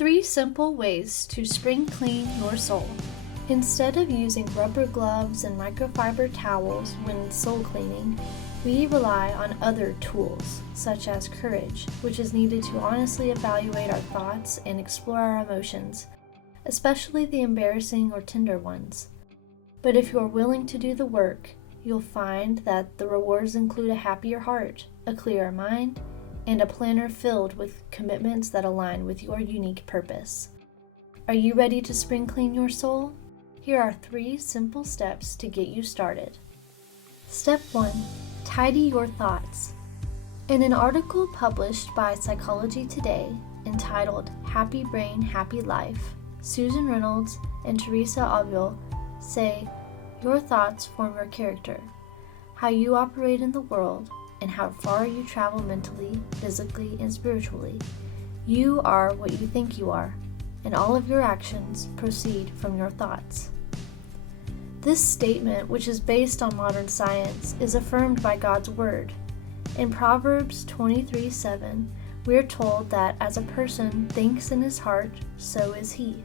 3 simple ways to spring clean your soul. Instead of using rubber gloves and microfiber towels when soul cleaning, we rely on other tools, such as courage, which is needed to honestly evaluate our thoughts and explore our emotions, especially the embarrassing or tender ones. But if you're willing to do the work, you'll find that the rewards include a happier heart, a clearer mind, and a planner filled with commitments that align with your unique purpose. Are you ready to spring clean your soul? Here are 3 simple steps to get you started. Step 1. Tidy your thoughts. In an article published by Psychology Today entitled Happy Brain, Happy Life, Susan Reynolds and Teresa Avil say, "Your thoughts form your character. How you operate in the world and how far you travel mentally, physically, and spiritually. You are what you think you are, and all of your actions proceed from your thoughts." This statement, which is based on modern science, is affirmed by God's Word. In Proverbs 23:7, we are told that as a person thinks in his heart, so is he.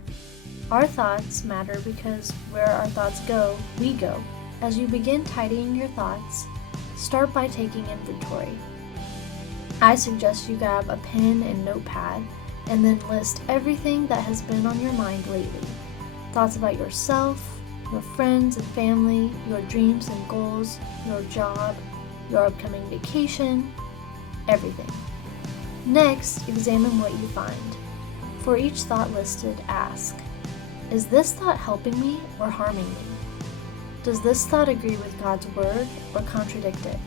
Our thoughts matter because where our thoughts go, we go. As you begin tidying your thoughts, start by taking inventory. I suggest you grab a pen and notepad and then list everything that has been on your mind lately. Thoughts about yourself, your friends and family, your dreams and goals, your job, your upcoming vacation, everything. Next, examine what you find. For each thought listed, ask, is this thought helping me or harming me? Does this thought agree with God's Word or contradict it?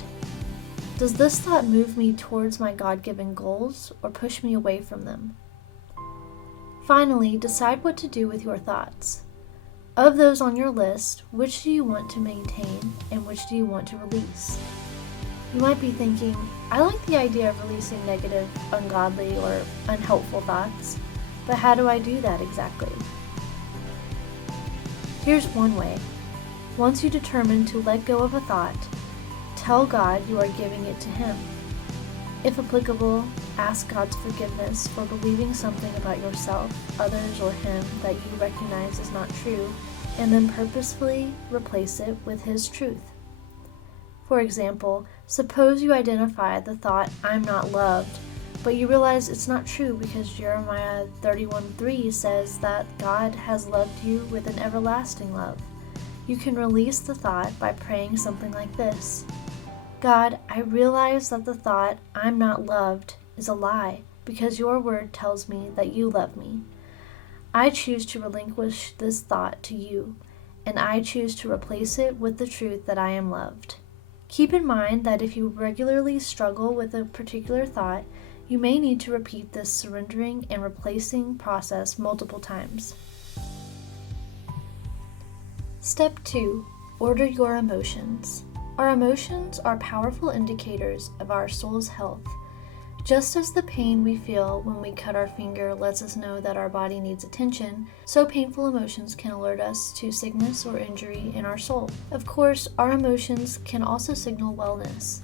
Does this thought move me towards my God-given goals or push me away from them? Finally, decide what to do with your thoughts. Of those on your list, which do you want to maintain and which do you want to release? You might be thinking, I like the idea of releasing negative, ungodly, or unhelpful thoughts, but how do I do that exactly? Here's one way. Once you determine to let go of a thought, tell God you are giving it to Him. If applicable, ask God's forgiveness for believing something about yourself, others, or Him that you recognize is not true, and then purposefully replace it with His truth. For example, suppose you identify the thought, I'm not loved, but you realize it's not true because Jeremiah 31:3 says that God has loved you with an everlasting love. You can release the thought by praying something like this. God, I realize that the thought, I'm not loved, is a lie because your word tells me that you love me. I choose to relinquish this thought to you, and I choose to replace it with the truth that I am loved. Keep in mind that if you regularly struggle with a particular thought, you may need to repeat this surrendering and replacing process multiple times. Step 2. Order your emotions. Our emotions are powerful indicators of our soul's health. Just as the pain we feel when we cut our finger lets us know that our body needs attention, so painful emotions can alert us to sickness or injury in our soul. Of course, our emotions can also signal wellness.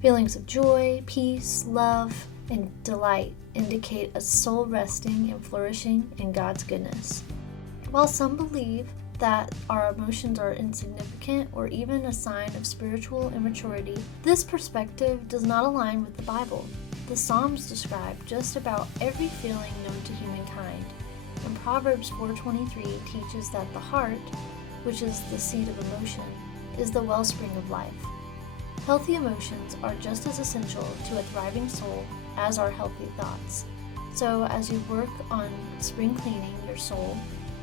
Feelings of joy, peace, love, and delight indicate a soul resting and flourishing in God's goodness. While some believe that our emotions are insignificant or even a sign of spiritual immaturity, this perspective does not align with the Bible. The Psalms describe just about every feeling known to humankind, and Proverbs 4:23 teaches that the heart, which is the seat of emotion, is the wellspring of life. Healthy emotions are just as essential to a thriving soul as are healthy thoughts. So as you work on spring cleaning your soul,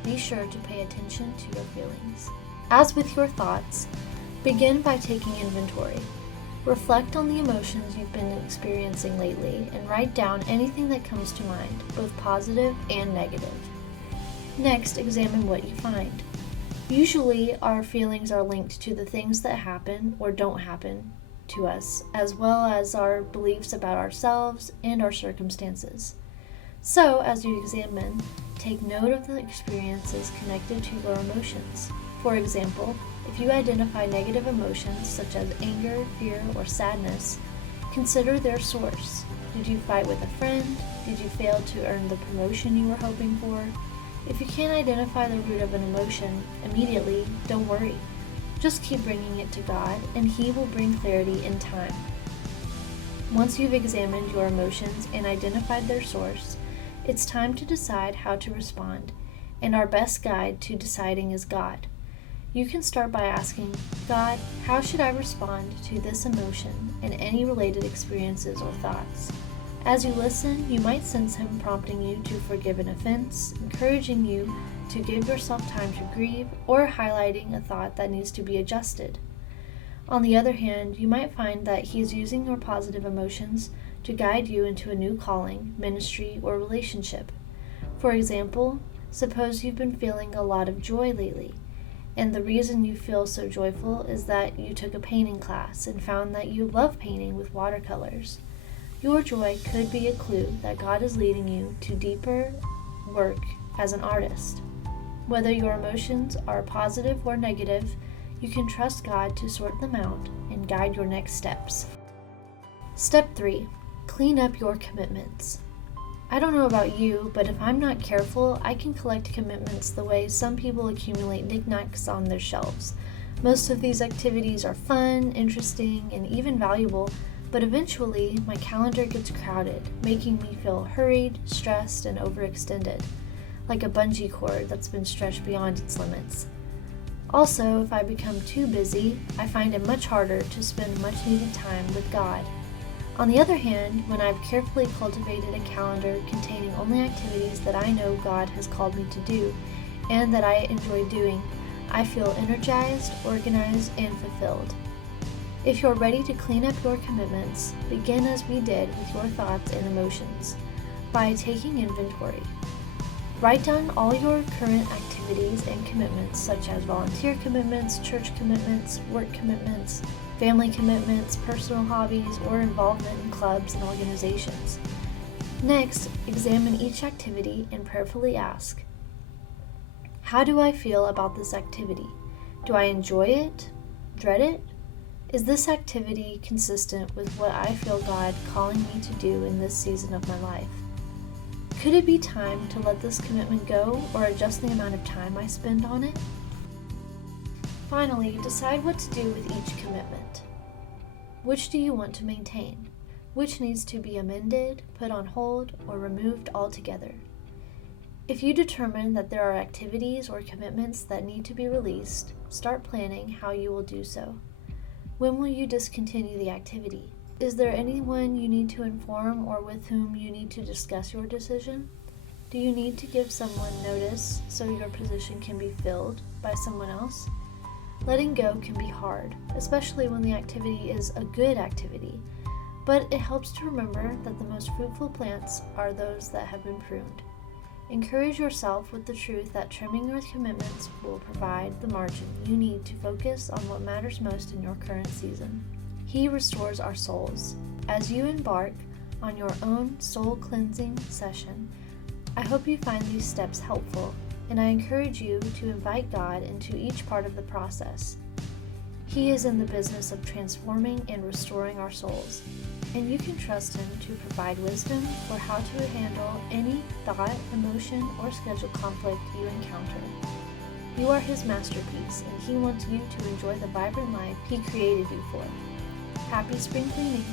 be sure to pay attention to your feelings. As with your thoughts, begin by taking inventory. Reflect on the emotions you've been experiencing lately and write down anything that comes to mind, both positive and negative. Next, examine what you find. Usually, our feelings are linked to the things that happen or don't happen to us, as well as our beliefs about ourselves and our circumstances. So, as you examine, take note of the experiences connected to your emotions. For example, if you identify negative emotions such as anger, fear, or sadness, consider their source. Did you fight with a friend? Did you fail to earn the promotion you were hoping for? If you can't identify the root of an emotion immediately, don't worry. Just keep bringing it to God, and He will bring clarity in time. Once you've examined your emotions and identified their source, it's time to decide how to respond, and our best guide to deciding is God. You can start by asking, God, how should I respond to this emotion and any related experiences or thoughts? As you listen, you might sense Him prompting you to forgive an offense, encouraging you to give yourself time to grieve, or highlighting a thought that needs to be adjusted. On the other hand, you might find that He is using your positive emotions to guide you into a new calling, ministry, or relationship. For example, suppose you've been feeling a lot of joy lately, and the reason you feel so joyful is that you took a painting class and found that you love painting with watercolors. Your joy could be a clue that God is leading you to deeper work as an artist. Whether your emotions are positive or negative, you can trust God to sort them out and guide your next steps. Step 3. Clean up your commitments. I don't know about you, but if I'm not careful, I can collect commitments the way some people accumulate knickknacks on their shelves. Most of these activities are fun, interesting, and even valuable, but eventually my calendar gets crowded, making me feel hurried, stressed, and overextended, like a bungee cord that's been stretched beyond its limits. Also, if I become too busy, I find it much harder to spend much needed time with God. On the other hand, when I've carefully cultivated a calendar containing only activities that I know God has called me to do and that I enjoy doing, I feel energized, organized, and fulfilled. If you're ready to clean up your commitments, begin as we did with your thoughts and emotions, by taking inventory. Write down all your current activities and commitments, such as volunteer commitments, church commitments, work commitments, family commitments, personal hobbies, or involvement in clubs and organizations. Next, examine each activity and prayerfully ask, how do I feel about this activity? Do I enjoy it? Dread it? Is this activity consistent with what I feel God calling me to do in this season of my life? Could it be time to let this commitment go or adjust the amount of time I spend on it? Finally, decide what to do with each commitment. Which do you want to maintain? Which needs to be amended, put on hold, or removed altogether? If you determine that there are activities or commitments that need to be released, start planning how you will do so. When will you discontinue the activity? Is there anyone you need to inform or with whom you need to discuss your decision? Do you need to give someone notice so your position can be filled by someone else? Letting go can be hard, especially when the activity is a good activity, but it helps to remember that the most fruitful plants are those that have been pruned. Encourage yourself with the truth that trimming your commitments will provide the margin you need to focus on what matters most in your current season. He restores our souls. As you embark on your own soul cleansing session, I hope you find these steps helpful, and I encourage you to invite God into each part of the process. He is in the business of transforming and restoring our souls, and you can trust Him to provide wisdom for how to handle any thought, emotion, or schedule conflict you encounter. You are His masterpiece, and He wants you to enjoy the vibrant life He created you for. Happy spring cleaning!